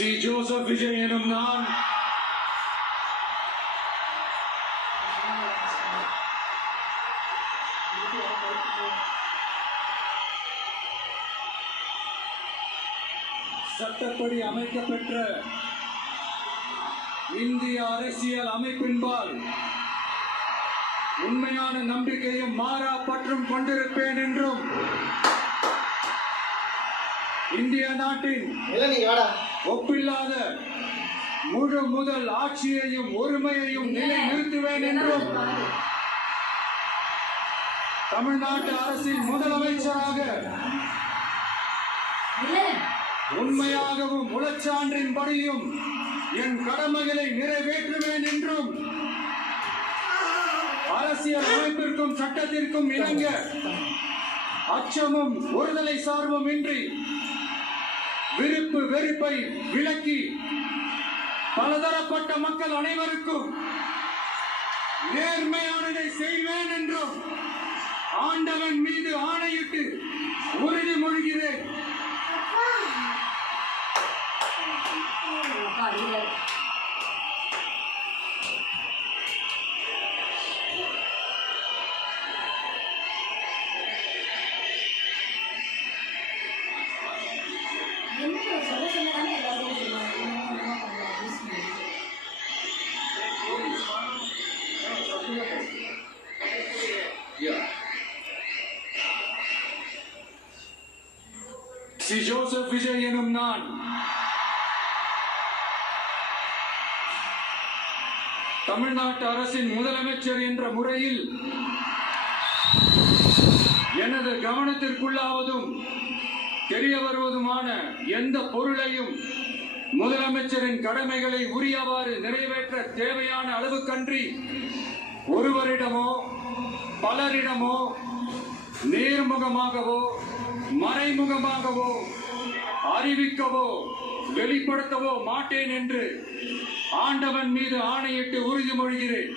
C Joseph Vijay எனும் நான் சட்டப்படி அமைக்கப்பெற்ற இந்திய அரசியல் அமைப்பின்பால் உண்மையான நம்பிக்கையும் மாறா பற்றும் கொண்டிருப்பேன் என்றும் இந்திய நாட்டின் ஒப்பில்லாத முழு முதல் ஆட்சியையும் ஒருமையையும் நிலை நிறுத்துவேன் என்றும் தமிழ்நாட்டு அரசின் முதலமைச்சராக உண்மையாகவும் உளச்சான்றின்படியும் என் கடமைகளை நிறைவேற்றுவேன் என்றும் அரசியல் அமைப்பிற்கும் சட்டத்திற்கும் இணங்க அச்சமும் ஒருதலை சார்பும் இன்றி விருப்பு வெறுப்பை விலக்கி பலதரப்பட்ட மக்கள் அனைவருக்கும் நேர்மையானதை செய்வேன் என்றும் ஆண்டவன் மீது ஆணையிட்டு உறுதிமொழிகிறேன். சி ஜோசப் விஜய் எனும் நான் தமிழ்நாட்டு அரசின் முதலமைச்சர் என்ற முறையில் எனது கவனத்திற்குள்ளாவதும் தெரிய வருவதுமான எந்த பொருளையும் முதலமைச்சரின் கடமைகளை உரியவாறு நிறைவேற்ற தேவையான அளவுக்கன்றி ஒருவரிடமோ பலரிடமோ நேர்முகமாகவோ மறைமுகமாகவோ அறிவிக்கவோ வெளிப்படுத்தவோ மாட்டேன் என்று ஆண்டவன் மீது ஆணையிட்டு உறுதிமொழிகிறேன்.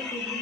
Thank you.